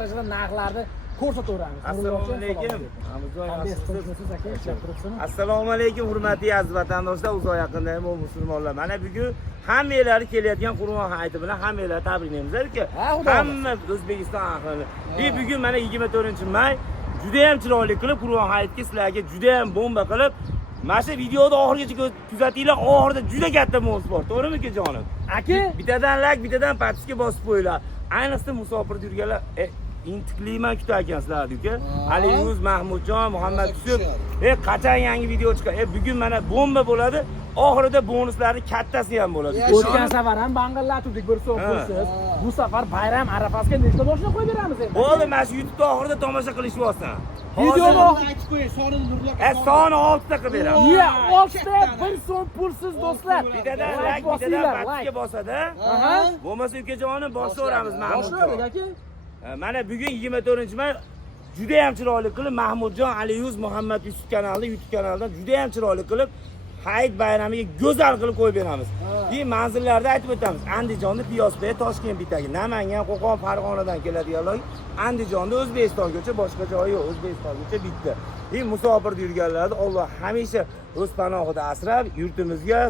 narxlarni ko'rsataveramiz. Assalomu alaykum. Assalomu alaykum hurmatli aziz vatandoshlar, uzoq yaqindagi mo'min musulmonlar. Mana bugun hammalari kelayotgan Qur'on hayiti bilan hammalari tabriklaymiz aka. Hamma O'zbekiston aholini. Bugun mana 24-may juda ham chiroyli qilib Qur'on hayitiga sizlarga juda ham bomba qilib mana shu videoni oxirigacha kuzatinglar. Oxirida juda katta bonus bor. To'g'rimi jonim? Aka, bittadan like, bittadan patishga bosib qo'yinglar. Ayniqsa musofirda yurganlar intiqliman kutayotgansizlar uka. Ali Yunus, Mahmudjon, Muhammad Yusuf. Qachon yangi video chiqadi? Bugun mana bomba bo'ladi. Oxirida bonuslarning kattasi ham bo'ladi. O'tgan safar ham bang'illatdik bir so'm pulsiz. Bu safar bayram arafasiga nechta boshqa qo'yib beramiz endi. Bo'ldi, mana shu YouTube'da oxirida tomosha qilishyapsan. Videoni aytib qo'ying, sonini nurlab. Soni 6 ta qilib beramiz. 6 ta bir so'm pulsiz do'stlar. Bittadan like, bittadan patishga bosadi. Bo'lmasa ukajonim boshlayveramiz Mahmudjon. Mana bugun 24-may juda ham chiroyli qilib Mahmudjon Ali Yunus Muhammad Yusuf kanalida YouTube kanalidan juda ham chiroyli qilib hayit bayramiga go'zal qilib qo'yib beramiz. Manzillarda aytib o'tamiz. Andijonda Piyosbek, Toshkent bitagi, Namangan, Qo'qon, Farg'onadan keladiganlar Andijonda O'zbekistongacha boshqa joyi yo'q, O'zbekistongacha bitta. Musofirda yurganlarni Alloh hamisha o'z panohida asrab, yurtimizga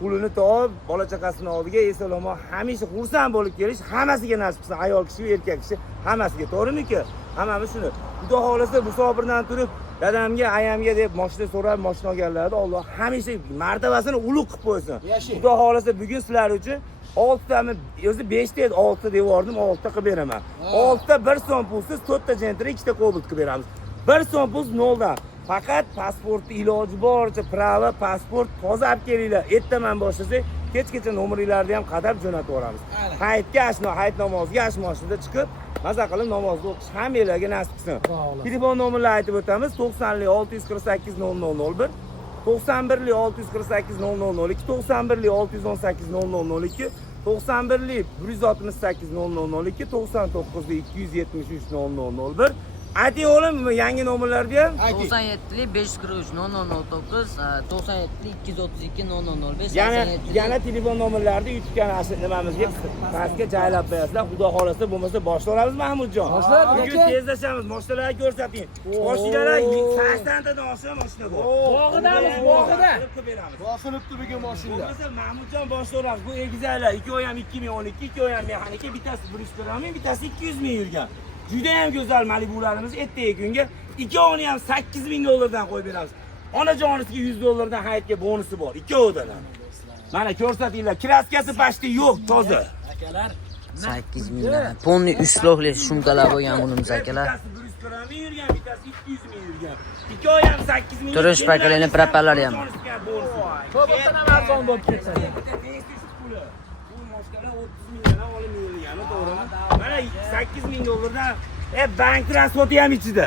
pulini topib, bola chaqasini oldiga eson-omon hamisha xursand bo'lib kelish hammasiga nasib qilsin, ayol kishi va erkak kishi hammasiga. To'g'rimi-ku? Hammamiz shuni. Xudo xolasa musofirdan turib, dadamga, ayamga deb mashina so'rab, mashina olganlarni Alloh hamisha martabasini ulug' qilib qo'ysin. Xudo xolasa bugun sizlar uchun 6 tami, o'zi 5 ta edi, 6 ta devordim, 6 ta qilib beraman. 6 ta 1 so'm pulsiz, 4 ta jentri, 2 ta Cobalt qilib beramiz. 1 so'm pul 0 dan. Faqat pasportni iloji boricha prava, pasport toza olib kelinglar. Ertaman boshlasak, kechgacha nomerlarni ham qadab jo'natib yuboramiz. Hayitga ashno, hayit namoziga ash mashinada chiqib, maza qilib namozni o'qish hammalarga nasib qilsin. Telefon nomerlarini aytib o'tamiz: 90 648 0001, 91 648 0002, 91 618 0002, 91 168 002, 99 273 0001. Ayting o'g'lim, yangi nomerlarni ham. 97 543 0009, 97 232 0005. Yana telefon nomerlarini YouTube kanalida nimamizga pastga joylab qo'yasizlar. Xudo xolasa bo'lmasa boshlaymiz Mahmudjon. Bugun tezlashamiz, mashinalarni ko'rsating. Mashinalar 80 tadan oshiq mashina bor. Bog'idamiz, bog'ida. Bosilibdi bugun mashinalar. Bo'lmasa Mahmudjon boshlaymiz. Bu egizaklar, ikkovi ham 2012, ikkovi ham mexanika, bittasi 100 ming, bittasi 200 ming yurgan. Juda ham go'zal Malibularimiz ertaga kunga ikkovini ham 8 ming dollardan qo'yib beramiz. Onajonisiga 100 dollardan hayitga bonusi bor, ikkovidan ham. Mana ko'rsatinglar, kraskasi pashti yo'q, toza. Akalar, 8 mingdan. Ponni uslohli shumkalar bo'lgan bunimiz akalar. Bittasi 100 ming yurgan, bittasi 200 ming yurgan. Ikkovi ham 8 ming. Turish pakalari, propallari ham. Ko'pdan ham arzon bo'lib ketsa. Mana 8 ming dollardan bank transporti ham ichida.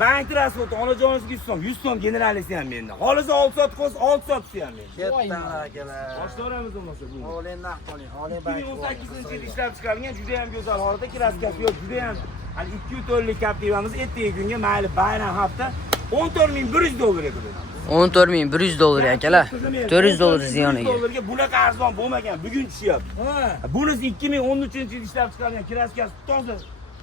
Bank transporti onajonisiga 100 so'm, 100 so'm generalisi ham menda. Xolisi 6 soat qo'ysa 6 soatisi ham menda. Ketdan akalar. Boshlaramiz bo'lmasa bu. Oling naq qoling, oling bank. 2018-yilda ishlab chiqarilgan juda ham go'zal holatda kraskasi yo'q, juda ham hali 2 tonlik Captiva'miz ertaga kunga mayli bayram hafta 14100 dollarga qo'yamiz. 14100 dollar akalar. 400 dollar ziyoniga. Dollarga bunaqa arzon bo'lmagan, bugun tushyapti. Bunisi 2013-yilda ishlab chiqarilgan kraskasi toza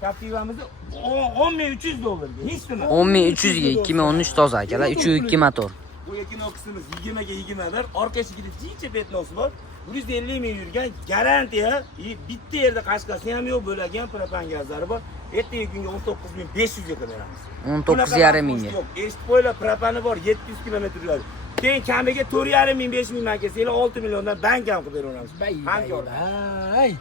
Captiva'mizni 10300 dollarga. Hech nima. 10300 ga 2013 toza akalar, 3.2 motor. Bu ekinoksimiz 20 ga 21, orqa eshigida jincha betnosi bor. 150 ming yurgan garantiya, bitta yerda qashqasi ham yo'q, bo'lgan propan gazlari bor. Ertaga kunga 19500 ga beramiz. 19,5 mingga. Eshitib qo'ylar, propani bor, 700 kilometr yuradi. Keyin kamiga 4,5 ming, 5 ming man kelsanglar 6 milliondan bank ham qilib beraveramiz. Hamkorlar. Ay.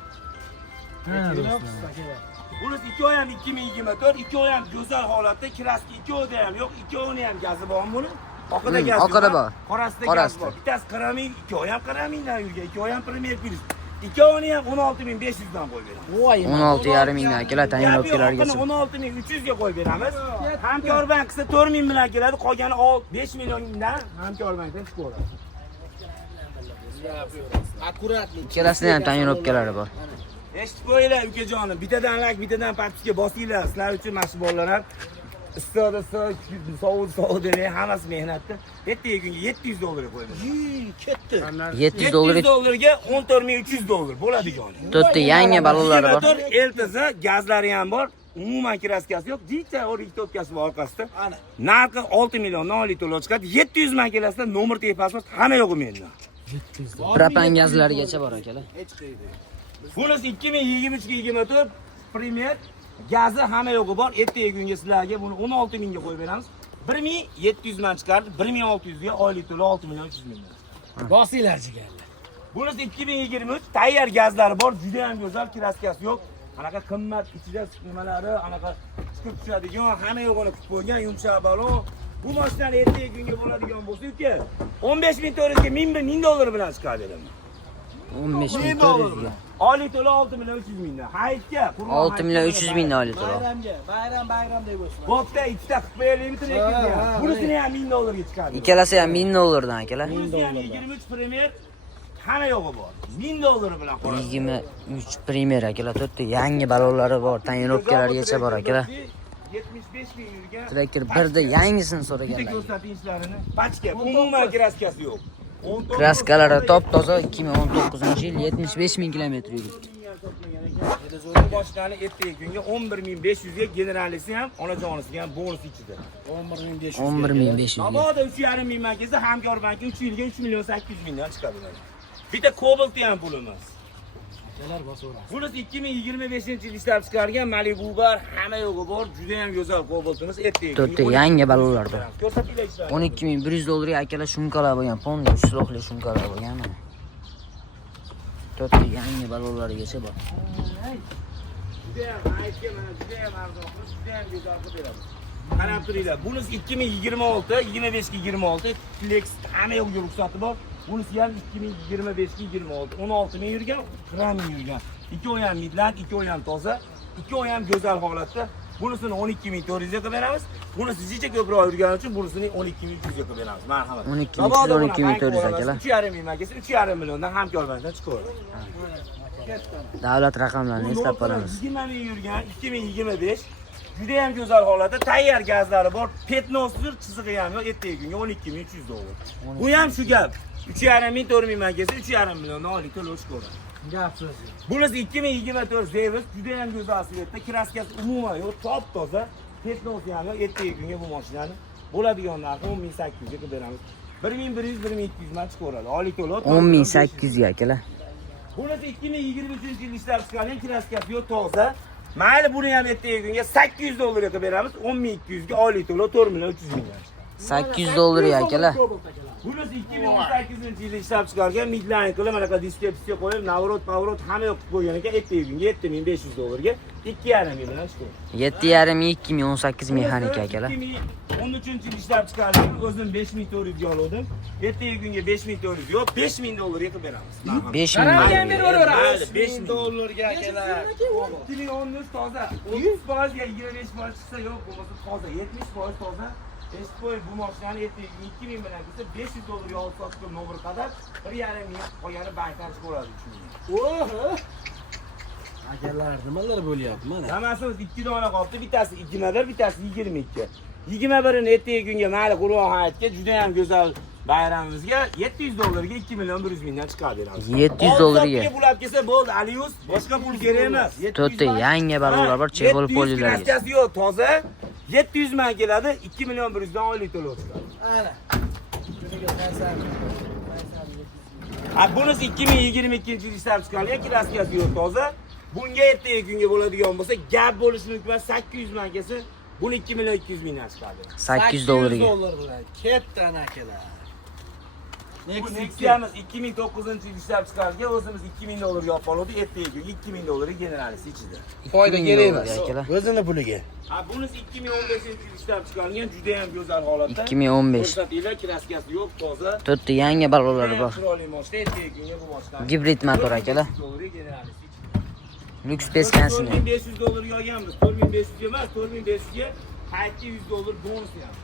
Bunisi ikkovi ham 2024, ikkovi ham go'zal holatda, kraska ikkovida ham yo'q, ikkovini ham gazi bormi buni? Oqida gaz bor. Qorasida gaz bor. Bittasi 40 ming, ikkovi ham 40 mingdan yurgan, ikkovi ham Premier Plus. Ikkovini ham 16500 dan qo'yib beramiz. 16,5 mingdan akalar tayinlovchilarga. 16300 ga qo'yib beramiz. Hamkor bank qilsa 4 ming bilan keladi, qolgani 5 milliondan hamkor bankdan chiqib oladi. Akkuratlik. Ikkalasida ham tayinlovchilari bor. Eshitib qo'yinglar ukajonim, bittadan like, bittadan patishga bosinglar. Sizlar uchun mana shu bolalar ham issiqda issiq, sovuq degan hammasi mehnatda. Ertaga kunga 700 dollar qo'yamiz. Ketdi. 700 dollar. 700 dollarga 14300 dollar bo'ladigan. To'rtta yangi balonlari bor. Motor eltizi, gazlari ham bor. Umuman kraskasi yo'q. Jicha o'riktotkasi bor orqasida. Narxi 6 million 10 to'lov chiqadi. 700 ming kelasida nomer pasport hamma yo'q menda. Propan gazlarigacha bor akalar. Hech qayda. Bunisi 2023-24 Premier gazi hamma yo'g'i bor. Ertaga kunga sizlarga buni 16 mingga qo'yib beramiz. 1700 ming chiqardi, 1600 ga oylik to'lov 6 million 300 ming. Bosinglar jigarlar. Bunisi 2023 tayyor gazlari bor, juda ham go'zal, kraskasi yo'q. Anaqa qimmat ichida nimalari, anaqa chiqib tushadigan, hamma yo'g'ini qilib qo'ygan yumshoq balon. Bu mashinani ertaga kunga bo'ladigan bo'lsa-ku, 15400 ga 1000 dollar bilan chiqaradimi? 15400 ga. Oylik to'lov 6 million 300 mingdan. Hayitga 6 million 300 ming oylik to'lov. Bayram deb bo'lsin. Bobda ikkita qilib qo'yaylikmi turibdi. Bunisini ham 1000 dollarga chiqadi. Ikkalasi ham 1000 dollardan akalar. 23 Premier hamma yo'g'i bor. 1000 dollar bilan qo'yadi. 23 Premier akalar. To'rtta yangi balonlari bor, tonirovkalarigacha bor akalar. 75 ming yurgan. Tracker birda yangisini Bitta so'raganlar. ko'rsatishlarini. Pachka, umuman kraskasi yo'q. Kraskalari top toza 2019-yil 75 ming kilometr yuribdi. Boshqani ertaga kunga 11500 ga generalisi ham, onajonisiga ham bonus ichida. 11500. 11500 ga. Mabodo 3,5 ming kelsa, hamkor banki 3 yilga 3 million 800 mingdan chiqadi. Bitta Cobalt ham pulimiz. Bunisi 2025-yil ishlab chiqargan Malibu bar, hamma yo'g'i bor, juda ham go'zal Cobaltimiz ertaga. To'rtta yangi balonlar bor. Ko'rsatinglar ishlarni. 12100 dollarga akalar shumkalar bo'lgan, ponni ushloqli shumkalar bo'lgan mana. To'rtta yangi balonlarigacha bor. Juda ham aytga mana juda ham arzon qilib, juda ham go'zal qilib beramiz. Qarab turinglar. Bunisi 2026, 25 ga 26 Flex hamma yo'g'i ruxsati bor. Bunisi ham 2025 ga 26, 16 ming yurgan, 40 ming yurgan. Ikki oy ham midland, ikki oy ham toza, ikki oy ham go'zal holatda. Bunisini 12400 ga qilib beramiz. Bunisi jicha ko'proq yurgani uchun bunisini 12300 ga qilib beramiz. Marhamat. 12400 akalar. 3,5 ming kelsa 3,5 milliondan hamkorlardan chiqadi. Davlat raqamlarini eslab qolamiz. 20 ming yurgan 2025 juda ham go'zal holatda tayyor gazlari bor. Petnosdir, chizig'i ham yo'q. Ertaga kunga 12300 dollar. Bu ham shu gap. 3,5 ming 4 ming kelsa 3,5 milliondan oylik to'lov chiqadi. Gap so'z. Bunisi 2024 Zevs juda ham go'zal sifatda, kraskasi umuman yo'q, top toza. Petnosi ham yo'q. Ertaga kunga bu mashinani bo'ladigan narxi 10800 ga qilib beramiz. 1100 1200 man chiqaradi. Oylik to'lov 10800 ga akalar. Bunisi 2023-yil ishlab chiqargan kraskasi yo'q, toza. Mayli buni ham ertaga kunga 800 dollarga qilib beramiz. 10200 ga oylik to'lov 4 million 300 ming. 800 dollar akalar. Bunisi 2018-yil ishlab chiqargan midline qilib mana displey qo'yib, navrot, pavrot hamma yo'q qilib qo'ygan ekan. Ertaga kunga 7500 dollarga 2,5 ming bilan chiqadi. 7,5 ming 2018 mexanika akalar. 2013-yil ishlab chiqargan, o'zim 5400 ga oldim. Ertaga kunga 5400 yo'q, 5000 dollarga qilib beramiz. 5000 Mayli, 5000 dollarga akalar. 2013 toza. 30% ga 25% chiqsa yo'q, bo'lmasa toza 70% toza. Eskoy bu mashinani ertaga 2000 bilan kelsa 500 dollarga olib sotib nomer qadar 1,5 ming qolgani bankdan chiqaradi uchun. Oho! Akalar, nimalar bo'lyapti mana? Hammasiz 2 dona qolibdi, bittasi 21, bittasi 22. 21ni ertaga kunga mayli Qur'on hayitga juda ham go'zal bayramimizga 700 dollarga 2 million 100 mingdan chiqarib beramiz. 700 dollarga. Pulab kelsa bo'ldi, Aliyus, boshqa pul kerak emas. To'rtta yangi balonlar bor, Chevrolet polilarga. Kraskasi yo'q, toza. 700 ming keladi, 2 million 100 dan oylik to'lov chiqadi. Ana. Shuniga qaysan. Bunisi 2022-yil ishlab chiqarilgan, kraskasi yo'q, toza. Bunga ertaga kunga bo'ladigan bo'lsa, gap bo'lishi mumkin emas, 800 ming kelsa, buni 2 million 200 mingdan chiqadi. 800 dollarga. dollar bilan ketdan akalar. Nexia'miz 2009-yil ishlab chiqarilgan, o'zimiz 2000 dollarga olib qoldik, ertaga kunga 2000 dollarga generalisi ichida. Foyda kerak emas. akalar. O'zini puliga. Bunisi 2015-yil ishlab chiqarilgan, juda ham go'zal holatda. 2015. Ko'rsatinglar, kraskasi yo'q, toza. To'rtta yangi balonlari bor. Chiroyli mashina, ertaga kunga bu mashina. Gibrid motor akalar. Lux Peskansin. 4500 dollarga olganmiz. 4500 ga emas, 4500 ga qaytga 100 dollar bonus ham.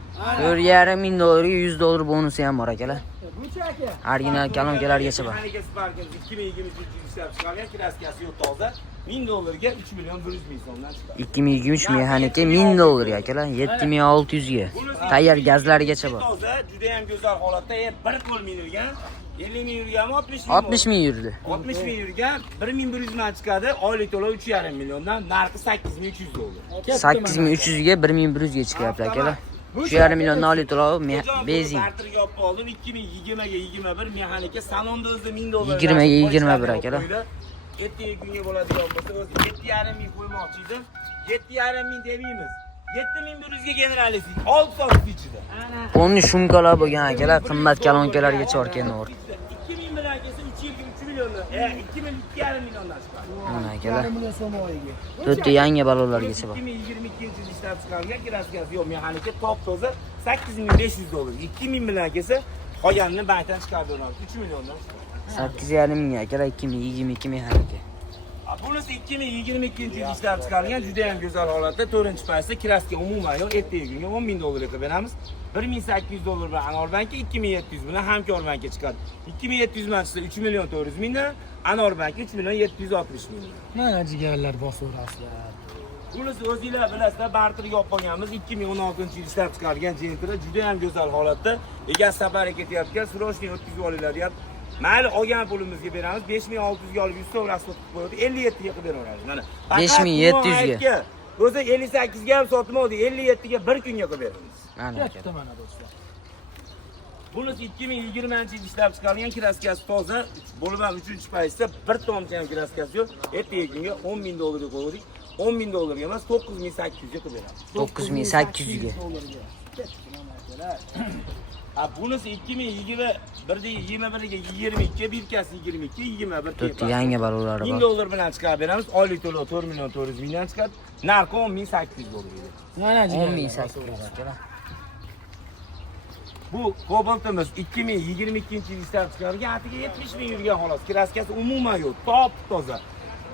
4,5 ming dollarga 100 dollar bonusi ham bor akalar. Buncha aka. Original kolonkalargacha bor. Mexanika Spark'imiz 2023-yil ishlab chiqarilgan, kraskasi yo'q, toza. $1000 ga 3 million 100 ming so'mdan chiqadi. 2023 mexanika $1000 akalar, 7600 ga. Tayyor gazlarigacha bor. Toza, juda ham go'zal holatda, bir qo'l ming yurgan, 50 ming yurganmi, 60 ming yurdi. 60 ming yurgan, 1100 ming chiqadi, oylik to'lov 3,5 milliondan, narxi $8300. 8300 ga 1100 ga chiqyapti akalar. 3,5 million oylik to'lov benzin. Barterga olib qoldim, 2020 ga 21 mexanika, salonda o'zi $1000. 20 ga 21 akalar. Ertaga kunga bo'ladigan bo'lsa, o'zi 7,5 ming qo'ymoqchi edim. 7,5 ming demaymiz. 7100 ga generalisiz, 6 soat ichida. Qo'lni shumkalar bo'lgan akalar, qimmat kalonkalargacha bor kenar. 2000 bilan kelsa 3 yilga 3 million, 2,5 milliondan chiqadi. Mana akalar. 1 million so'm oyiga. To'rtta yangi balolargacha bor. 2022-yil ishlab chiqarilgan kraskasi yo'q, mexanika top toza $8500. 2000 bilan kelsa, qolganini bankdan chiqarib beramiz. 3 milliondan chiqadi. 8,5 ming akalar 2022 mexanika. Bunisi 2022-yil ishlab chiqarilgan, juda ham go'zal holatda, 4-paytda kraska umuman yo'q, ertaga kunga $10,000 qilib beramiz. $1800 bilan Anor banki, 2700 bilan Hamkor banki chiqadi. 2700 bilan chiqsa 3 million 400 mingdan, Anor banki 3 million 760 ming. Mana jigarlar bosaverasizlar. Bunisi o'zingizlar bilasizlar, barterga olib qolganmiz. 2016-yil ishlab chiqarilgan Gentra juda ham go'zal holatda. Egar safarga ketyapgan, srochniy o'tkazib olinglar deyapti. Mayli, olgan pulimizga beramiz. 5600 ga olib 100 so'm rasxod qilib qo'yadi. 57 ga qilib beraveramiz. Mana 5700 ga. O'zi 58 ga ham sotmoqdi, 57 ga bir kunga qilib beramiz. Mana Katta akalar. mana do'stlar. Bunisi 2020-yil ishlab chiqarilgan kraskasi toza, bo'lib ham 3-paytda bir tomchi ham kraskasi yo'q. Ertaga kunga $10,000 qo'ydik. $10,000 ga emas, 9800 ga qilib beramiz. 9800 ga. Bunisi 2021 ga 22, birkasi 22, 21 To'rtta yangi balolari bor. $1000 bilan chiqarib beramiz. Oylik to'lov 4 million 400 mingdan chiqadi. Narxi $10,800. Mana jigar. 10800 akalar. Bu Cobaltimiz 2022-yil ishlab chiqarilgan, atiga 70 ming yurgan xolos. Kraskasi umuman yo'q, top toza.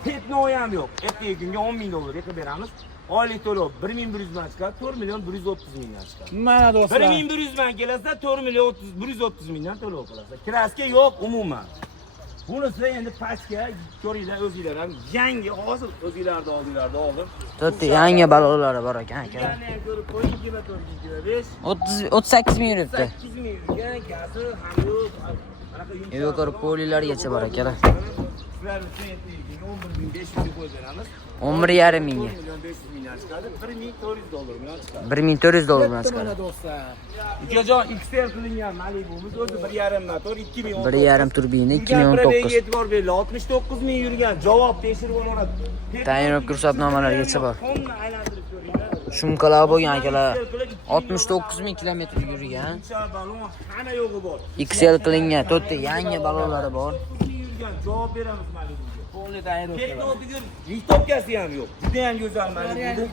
Petnoy ham yo'q. Ertaga kunga $10,000 qilib beramiz. Oylik to'lov 1100 dan chiqadi, 4 million 130 mingdan chiqadi. Mana do'stlar. 1100 dan kelasizlar, 4 million 130 mingdan to'lov qilasizlar. Kraska yo'q umuman. Bunisi endi pastga ko'ringlar, o'zingizlar ham yangi hozir o'zingizlarni oldinglarda oldim. To'rtta yangi balolari bor ekan akalar. Yana ham ko'rib qo'ying, 24, 25. 38 ming yuribdi. 8 ming yurgan, gazi ham yo'q. Evakor polilargacha bor akalar. Shular uchun 11500 ga qo'yib beramiz. 11,5 mingga. 1,500 mingdan chiqadi, $1400 bilan chiqadi. $1400 bilan Katta chiqadi. mana do'stlar. Ukajon XL qilingan Malibu'miz o'zi 1,5 motor 2010. 1,5 turbina 2019. E'tibor beringlar, 69 ming yurgan, javob tekshirib olinadi. Tayinroq ko'rsatnomalargacha bor. Qonni aylantirib ko'ringlar. Shumkalar bo'lgan akalar. 69 ming kilometr yurgan. Balon hamma yo'g'i bor. XL qilingan to'rtta yangi balonlari bor. Yurgan, javob beramiz Malibu'ga. Qo'lni tayyor Ketnodiga litopkasi ham yo'q. Juda ham go'zal Malibu.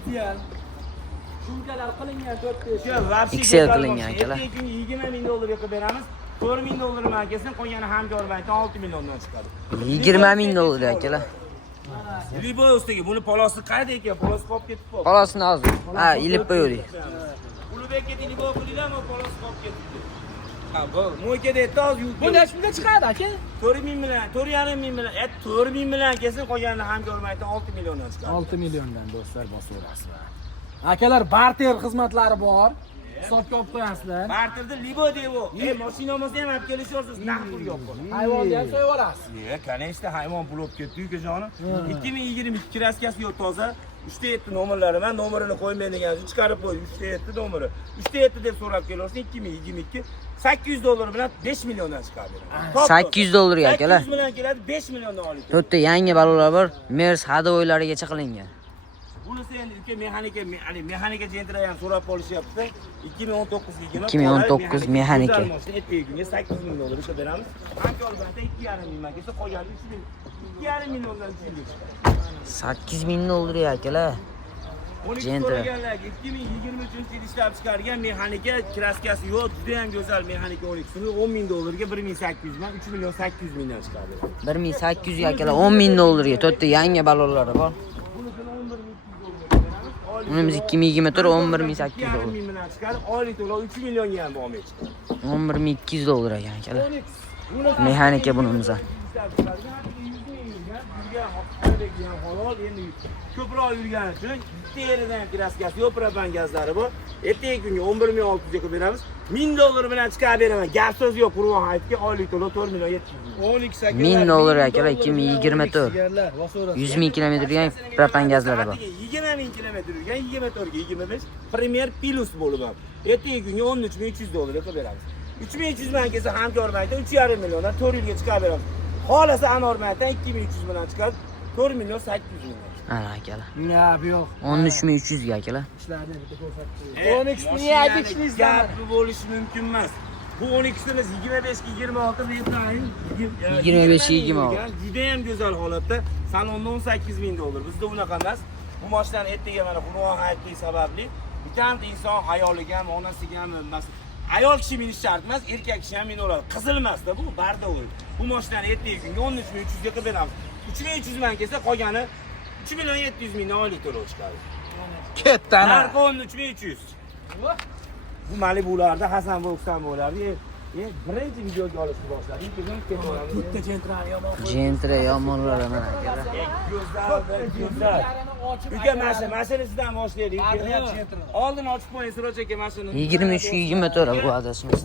Shumkalar qilingan 4-5. XL qilingan akalar. Ertaga kunga $20,000 qilib beramiz. $4,000 markasidan qolgani Hamkor bankdan 6 milliondan chiqadi. $20,000 akalar. Liboy ustiga buni polosi qayda ekan? Polosi qolib ketib qoldi. Xolasini hozir. Ha, ilib qo'ydik. Ulubekka liboy qilinglarmi, polosi qolib ketdi. Ha, bu mo'ykada toz yuk. Bu nechta chiqadi aka? 4,000 bilan, 4,5 ming bilan, 4,000 bilan kelsa qolgani Hamkor bankdan 6 milliondan chiqadi. 6 milliondan do'stlar bosaverasizlar. Akalar barter xizmatlari bor. Hisobga olib qo'yasizlar. Barterda liboy devo. Mashina olmasa ham olib kelishingiz naqd pul yo'q. Hayvonni ham so'yib olasiz. Конечно, hayvon pul olib ketdi ukajonim. 2022 kraskasi yo'q toza. 3-7 nomerlari, men nomerini qo'ymayman deganingizni chiqarib qo'ydim. 3-7 nomeri. 3-7 deb so'rab kelaversin 2022 $800 bilan 5 milliondan chiqadi. $800 ga akalar. 800 bilan keladi 5 milliondan oladi. To'rtta yangi balonlar bor. Mers hadovoylarigacha qilingan. Bunisi endi uka mexanika Gentra ham so'rab qolishyapti. 2019 2019 mexanika. Ertaga kunga $8,000 qilib beramiz. Hamkor bankda 2,5 ming kelsa qolgani 3 ming. 2,5 milliondan chiqadi. $8,000 ya akalar. Gentra. 2023-yil ishlab chiqargan mexanika kraskasi yo'q, juda ham go'zal mexanika 12 $10,000 ga 1,800 dan 3,800 mingdan chiqadi. 1,800 ga akalar $10,000 ga to'rtta yangi balonlari bor. Unimiz 2024 $11,800. Bilan chiqadi. Oylik to'lov 3 millionga ham bo'lmay chiqadi. $11,200 ekan akalar. Mexanika bunimiz. yurgan, haftalarga ham halol, endi ko'proq yurgani uchun bitta yeridan ham kraskasi yo'q, propan gazlari bor. Ertaga kunga 11600 ga beramiz. $1000 bilan chiqarib beraman. Gap so'z yo'q, quruq aytga oylik to'lov 4.700.000. $1000 akalar 2024. 100 ming kilometr yurgan propan gazlari bor. 20 ming kilometr yurgan 24 ga 25 Premier Plus bo'lib ham. Ertaga kunga $13.300 ga beramiz. 3.300 bilan kelsa hamkorlikda 3.5 milliondan 4 yilga chiqarib beramiz. Xolasa anormatdan 2.300 bilan chiqarib 4.800.000. Ana akalar. Ya yo'q. 13300 ga akalar. Ishlarni bitta ko'rsatdi. 12 ni aytishingiz gap bo'lishi mumkin emas. Bu 12simiz 25 ga 26 replayn 25 26. Juda ham go'zal holatda. Salonda $18.000. Bizda unaqa emas. Bu mashinani ertaga mana Qur'on aytgani sababli bitta inson ayoliga ham, onasiga ham emas. Ayol kishi minish shart emas, erkak kishi ham minoladi. Qizilmasda bu bardovoy. Bu mashinani ertaga kunga 13.300 ga qilib beramiz. 3.300 bilan kelsa qolgani 3.700.000 oylik to'lov chiqadi. Ketdi ana. Narxi 13.300. Bu Malibularda Hasan Voxdan bo'lardi. Birinchi videoga olishni boshladik. Keyin ketaveramiz. bitta jentrar yomon. Gentra yomonlar mana akalar. Gözlar. Uka mashinasidan boshlaydik. Oldin ochib qo'ying Siroj aka mashinani. 23-24 bu adashimiz.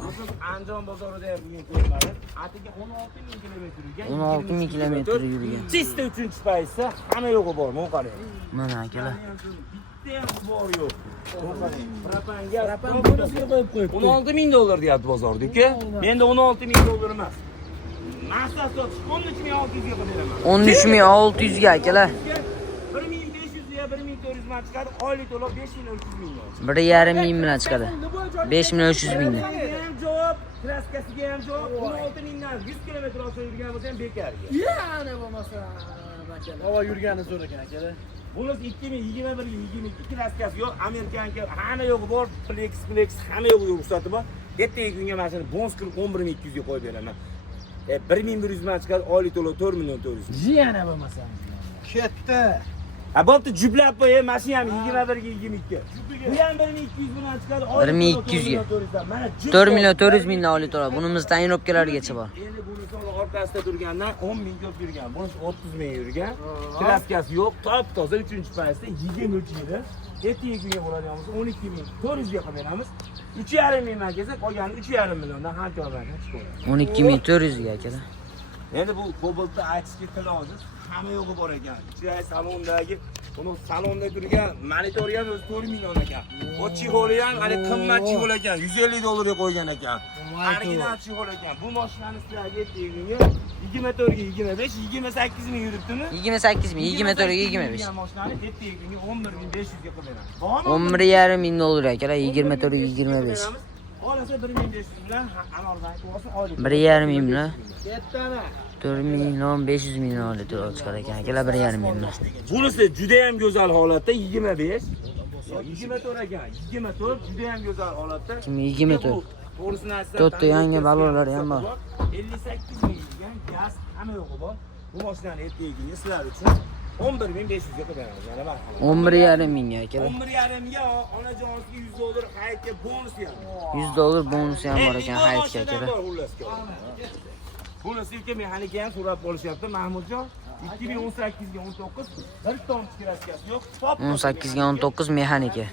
Andijon bozorida ham bugun ko'rmadim. Atiga 16.000 kilometr yurgan. 16000 kilometr yurgan. Chista 3-paytsa hamma yo'g'i bor, men qarang. Mana akalar. Bitta ham bor yo'q. Propanga Propan bonusiga qo'yib qo'yibdi. $16.000 deyapti bozorda uka. Menda $16.000 emas. Masa sotish 13.600 ga beraman. 13600 ga akalar. 1500 ya 1400 man chiqadi. Oylik to'lov 5.300.000. 1.5 ming bilan chiqadi. 5.300 mingdan. Ham javob, kraskasiga ham javob. 16 mingdan 100 kilometr osha yurgan bo'lsa ham bekarga. Yana bo'lmasa akalar. Havo yurgani zo'r ekan akalar. Bunisi 2021 ga 22 kraskasi yo'q. Amerikanka hamma yo'g'i bor. Flex hamma yo'g'i ruxsati bor. Ertaga kunga mashina bonus qilib 11200 ga qo'yib beraman. 1100 man chiqadi. Oylik to'lov 4.400.000. Yana bo'lmasa. Ketdi. Bo'pti, juplab qo'y, mashina ham 21 ga 22. Bu ham 1200 bilan chiqadi. 1200 ga. Mana 4.400 mingdan olib turadi. Bunimiz tayinobkalargacha bor. Endi bunisi orqasida turgandan 10 ming ko'p yurgan. Bunisi 30 ming yurgan. Kraskasi yo'q, top-toza 3-paytda 23 yili. Ertaga kunga bo'ladigan bo'lsa 12 ming 400 ga qilib beramiz. 3.5 ming man kelsa qolgani 3.5 milliondan hamkorlarga chiqadi. 12400 ga akalar. Endi bu Cobalt'da aytishga til ojiz. Hamma yo'g'i bor ekan. Ichidagi salondagi, buni salonda turgan monitori ham o'zi 4 million ekan. O chiholi ham hali qimmat chihol ekan, $150 ga qo'ygan ekan. Original chihol ekan. Bu mashinani sizlarga ertaga 24 ga 25, 28 ming yuribdimi? 28 ming, 24 ga 25. Mashinani ertaga kunga 11500 ga qilib beramiz. 11.5 ming dollar akalar, 24 ga 25. Olasa 1500 bilan anordan olsa oylik. 1.5 ming bilan Ketdi ana. 4 million 500 ming olib to'lov chiqar ekan akalar, 1.5 ming bilan. Bunisi juda ham go'zal holatda 25. 24 ekan. 24 juda ham go'zal holatda. 24. To'g'risini aytsam, To'rtta yangi balonlari ham bor. 58 ming degan gaz hamma yo'qi bor. Bu mashinani ertaga sizlar uchun 11500 ga beramiz. Mana marhamat. 11.5 ming akalar. 11.5 ga onajonisiga $100 hayitga bonus ham. $100 bonus ham bor ekan hayitga akalar. Bunisi aka mexanika ham so'rab qolishyapti Mahmudjon. 2018 ga 19 bir tomchi kraskasi yo'q. 18 ga 19 mexanika.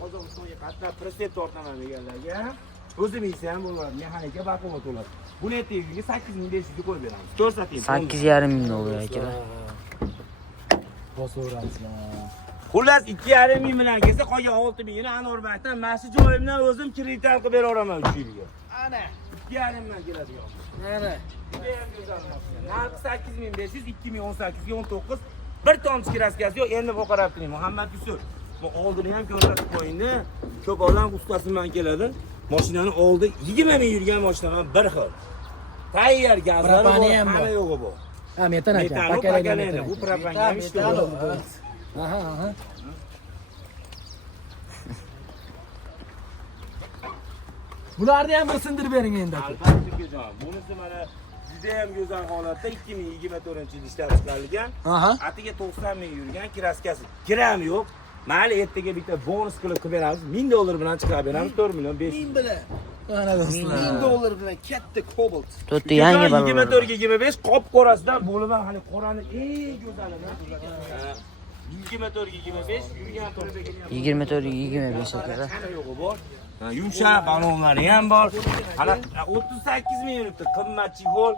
Qozog'istonga qatnab preset tortaman deganlarga o'zim yesa ham bo'ladi. Mexanika baquvvat bo'ladi. Buni ertaga 8500 ga qo'yib beramiz. Ko'rsating. 8.5 ming dollar akalar. Bosaveramizlar. Xullas 2.5 ming bilan kelsa qolgan 6 mingni Anorbaytdan mana joyimdan o'zim kredit qilib bera olaman 3 yilga. Ana 2.5 mingdan keladigan. Mana. Narxi 8500, 2018 ga 19. Bir tomchi kraskasi yo'q. Endi bu qarab turing. Muhammad Yusuf. Bu oldini ham ko'rsatib qo'yingda. Ko'p odam ustasiman keladi. Mashinani oldi 20 ming yurgan mashinadan bir xil. Tayyor gazlari bor, hamma yo'g'i bor. Ha, metan aka. Pakalaydi. Bu propanga ham ishlaydi. Aha. Bularni ham bir sindirib bering endi. Albatta ukajon. Bunisi mana juda ham go'zal holatda 2024-yil ishlab chiqarilgan. Atiga 90 ming yurgan kraskasi. Kiram yo'q. Mayli ertaga bitta bonus qilib beramiz. $1000 bilan chiqarib beramiz. 4 million 500. 1000 bilan. Ana do'stlar. $1000 bilan katta Cobalt. To'rtta yangi balonlar. 24-25 qop qorasidan bo'laman, hani qorani eng go'zali. 24-25 yurgan to'rdagi. 24-25 aka. Qani yo'g'i bor. Yumshoq balonlari ham bor. Hali 38 ming yuribdi, qimmat chexol.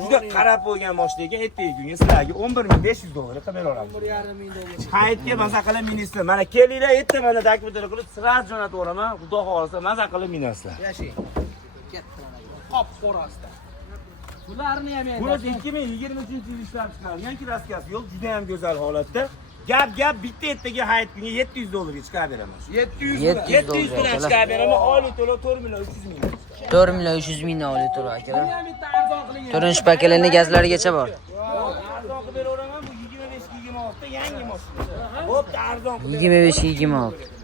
Juda qarab bo'lgan mashina ekan, ertaga kunga sizlarga $11500 qilib beraman. $1,5 Hayitga maza qilib minisizlar. Mana kelinglar, erta mana dakbidir qilib siraj jo'natib o'raman. Xudo xolasa maza qilib minasizlar. Yashing. Katta qop qorasida. Bularni ham endi. Buni 2023-yil ishlab chiqarilgan kraskasi yo'q, juda ham go'zal holatda. Gap bitta ertaga hayit kunga $700 ga chiqarib beraman. 700 bilan chiqarib beraman. Oliy to'lov 4,3 million. 4,300,000 oliy to'lov akalar. Buni ham bitta arzon qiling. Turmush pakalarini gazlarigacha bor. Arzon qilib beraveraman, bu 25-26 ta yangi mashina. Bo'pti, arzon qilib. 25-26.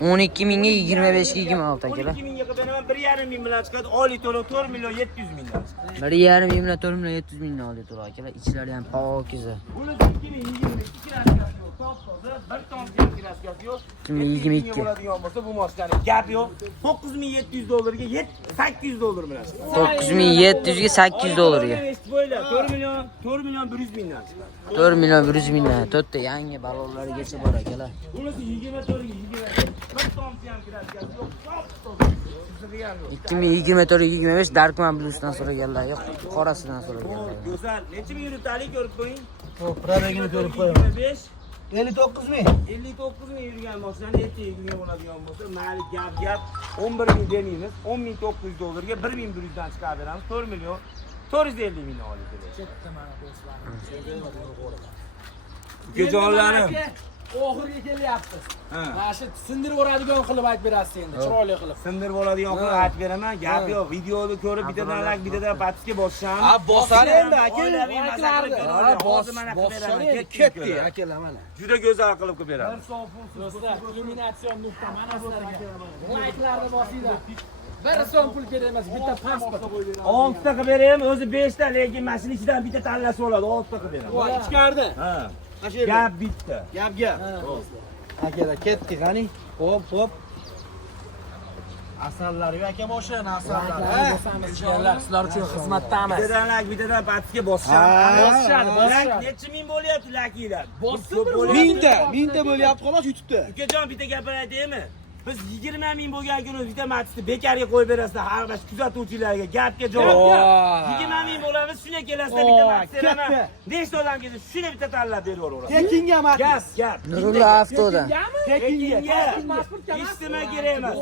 12 mingga 25-26 akalar. 12 mingga qilib beraman, 1,5 ming bilan chiqadi. Oliy to'lov 4,700,000 dan chiqadi. 1,5 ming bilan 4,700,000 oliy to'lov akalar. Ichlari ham pokiza. Buni 2022 kraskasi yo'q, top-toza, bir tomchi kraskasi yo'q. 2022. bo'ladigan bo'lsa bu mashinaning gap yo'q. $9,700 ga $800 bilan chiqadi. 9,700 ga $800 ga. 4 million 100 mingdan chiqadi. 4 million 100 mingdan to'rtta yangi balonlarigacha bor akalar. Bunisi 24 bir tomchi ham kraskasi yo'q, top-toza. Sizga ham yo'q. 2024-25 Darkman Blues'dan so'raganlar yo'q, qorasidan so'raganlar. Go'zal. Necha ming yurtalik ko'rib qo'ying. Xo'p, probegini ko'rib qo'yaman. 25 59 ming. 59 ming yurgan mashina ertaga kunga bo'ladigan bo'lsa, mayli gap 11 ming demaymiz, $10,900 ga 1,100 dan chiqarib beramiz. 4 million 450 ming olib keladi. Katta mana do'stlar. Ukajonlarim. Oxirga kelyapti. Mana shu sindirib o'radigan qilib aytib berasiz endi, chiroyli qilib. Sindirib oladigan qilib aytib beraman. Gap yo'q, videoni ko'rib bittadan patisga bosishamiz. Ha, bosar endi aka. Oilaviy masalani ko'rib, hozir mana qilib beraman. Ketdi akalar mana. Juda go'zal qilib beraman. Do'stlar, illyuminatsion nuqta mana sizlarga. Layklarni bosinglar. Bir so'm pul kerak emas, bitta pasport. 6 ta qilib beraman, o'zi 5 ta, lekin mashina ichidan bitta tanlasa bo'ladi, 6 ta qilib beraman. Voy, ichkarida. Ha. Gap bitta. Gap. Akalar ketdik, qani? Xo'p. Asallar yo'q aka mashina asallari. Sizlar uchun xizmatdamiz. Bittadan patisga bosishamiz. Bosishadi. Necha ming bo'lyapti lakilar? Mingta bo'lyapti xolos YouTube'da. Ukajon bitta gap aytaymi? Biz 20 ming bo'lgan kuni bitta matisni bekarga qo'yib berasizlar, har bir kuzatuvchilarga gapga javob. 20 ming bo'lamiz, shunga kelasizlar bitta matisni. Nechta odam kelsa, shuni bitta tanlab beraveramiz. Tekinga matis. Gap. Nurullo avtodan. Tekinga. Istima kerak emas.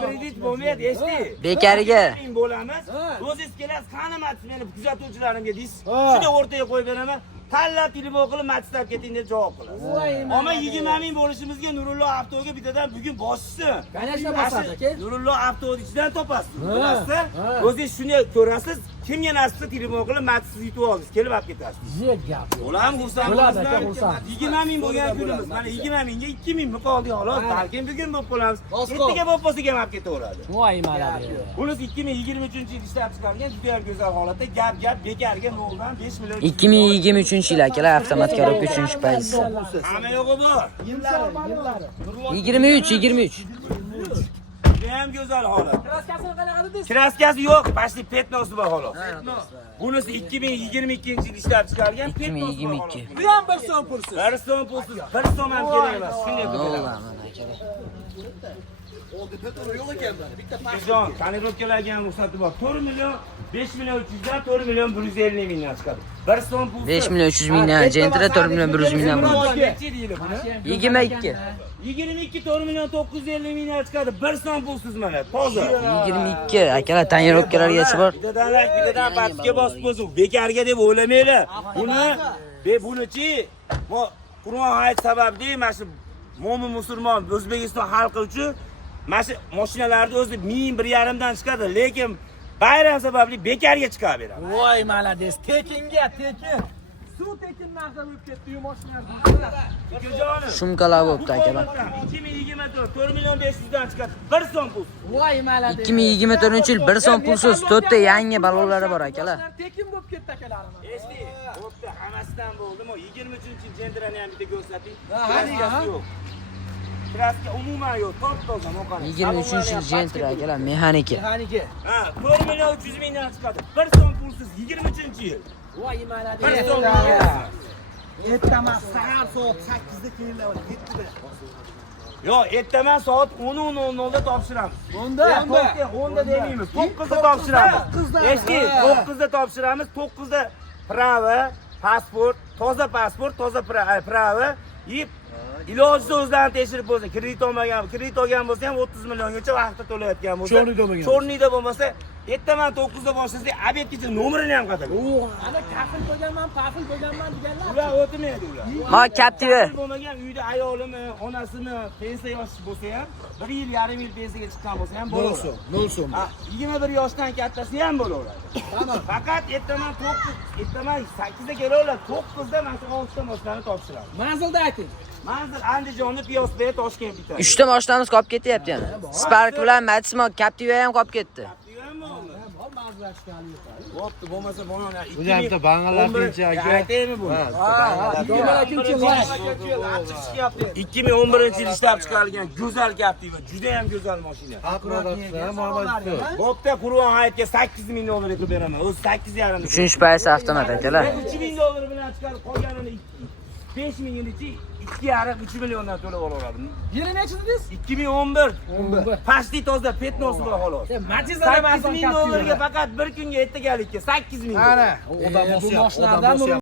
Kredit bo'lmaydi, eshiti. Bekariga. Ming bo'lamiz. O'zingiz kelasiz, qani matis meni kuzatuvchilarimga deysiz. Shuni o'rtaga qo'yib beraman. Tanlab telefon qilib matishlab keting deb javob qilasiz. Ammo 20 ming bo'lishimizga Nurullo avtoga bittadan bugun boshsiz. Конечно bosadi aka. Nurullo avtoni ichidan topasiz. Bilasizmi? O'zingiz shuni ko'rasiz, kimga nasib telefon qilib matsiz yutib oldingiz, kelib olib ketasiz. Yer gap. Ular xursand Bo'ladi aka, xursand. 20 ming bo'lgan kunimiz. Mana 20 mingga 2 ming qoldi xolos. Balkim bugun bo'lib qolamiz. Ertaga bo'lib qolsa ham olib ketaveradi. Voy maladi. Bunisi 2023-yil ishlab chiqarilgan juda ham go'zal holatda gap bekarga noldan 5 million. 2023 yil akalar avtomat коробка 3-pozitsiya. Hamma yo'g'i bor. 23. Juda ham go'zal holat. Kraskasini qanaqa dedingiz? Kraskasi yo'q, pashli petnosi bor xolos. Bunisi 2022-yil ishlab chiqarilgan petnosi. 2022. Bu ham bir so'm pulsiz. Bir so'm pulsiz, bir so'm ham kerak emas. Shunday qilib. Oldi petrol yo'q ekan mana. Bitta Jon, tonirovkalarga ham ruxsati bor. 4 million 5 million 300 dan 4 million 150 mingdan chiqadi. Bir so'm pul. 5 million 300 mingdan, Gentra 4 million 100 mingdan bo'ladi. Necha deydi buni? 22. 22 4 million 950 mingdan chiqadi. Bir so'm pulsiz mana. Toza. 22 akalar tonirovkalargacha bor. Bittadan pastga bosib qo'ysiz. Bekarga deb o'ylamanglar. Bunichi Qur'on hayit sababli mana shu mo'min musulmon O'zbekiston xalqi uchun mana shu mashinalarni o'zi 1,5 dan chiqadi, lekin bayram sababli bekarga chiqarib beradi. Voy malades, tekinga. Suv tekin narsa bo'lib ketdi-yu mashinalar. Ukajonim. Shumkalar bo'libdi akalar. 2024 4 million 500 dan chiqadi. Bir so'm pul. Voy malades. 2024 yil 1 so'm pulsiz 4 ta yangi balonlari bor akalar. Tekin bo'lib ketdi akalarimiz. Eshiti, bo'pti, hammasidan bo'ldimi? 23-yil Gentrani ham bitta ko'rsating. Ha, Kraskasi yo'q. Kraska umuman yo'q, top-toza moqara. 23-yil Gentra akalar, mexaniki. Mexaniki. Ha, 4 million 300 mingdan chiqadi. 1 so'm pulsiz 23-yil. Voy imaladi. 1 so'm. Ertaman sahar soat 8da kelinglar, 7da. Yo'q, ertaman soat 10:00da topshiramiz. Onda? 10da demaymiz. 9da topshiramiz. Eshitding? 9da topshiramiz. 9da prava, pasport, toza prava, yeb ilojsiz o'zlarini tekshirib bo'lsa, kredit olgan bo'lsa ham 30 milliongacha vaqtda to'layotgan bo'lsa. Chorniyda bo'lmasa, ertaman 9da boshlasak, obedgacha nomerini ham qatadi. Ana kafil qo'yganman deganlar. Ular o'tmaydi ular. Ma Captiva. Bo'lmagan uyda ayolimi, onasimi pensiya yoshi bo'lsa ham, 1 yil, 1,5 yil pensiyaga chiqqan bo'lsa ham bo'laveradi. 0 so'm. 21 yoshdan kattasi ham bo'laveradi. Faqat ertaman 8da kelaveradi. 9da mana shu 6ta mashina topshiramiz. Manzilda ayting. Manzil Andijonda Piyosbek, Toshkent bitadi. 3 ta mashinamiz qolib ketyapti yana. Spark bilan Maximo Captiva ham qolib ketdi. Bor manzil aytishgan yo'q. Bo'pti, bo'lmasa bo'lmadi. Bu yerda bangalar tinchi aka. Aytaymi buni? 2011-yil ishlab chiqarilgan go'zal Captiva, juda ham go'zal mashina. Bo'pti, Qur'on hayitga 8 ming dollar qilib beraman. O'zi 8,5. 3-paysi avtomat akalar. 3 ming dollar bilan chiqarib qolganini 5 ming yil ichi 2,5-3 milliondan to'lab olaveradi. Yili nechi dedingiz? 2011. Pashti toza petnosi bor xolos. Matizda 8 ming dollarga faqat bir kunga ertagalikka 8 ming. Ana, odam bu mashinalardan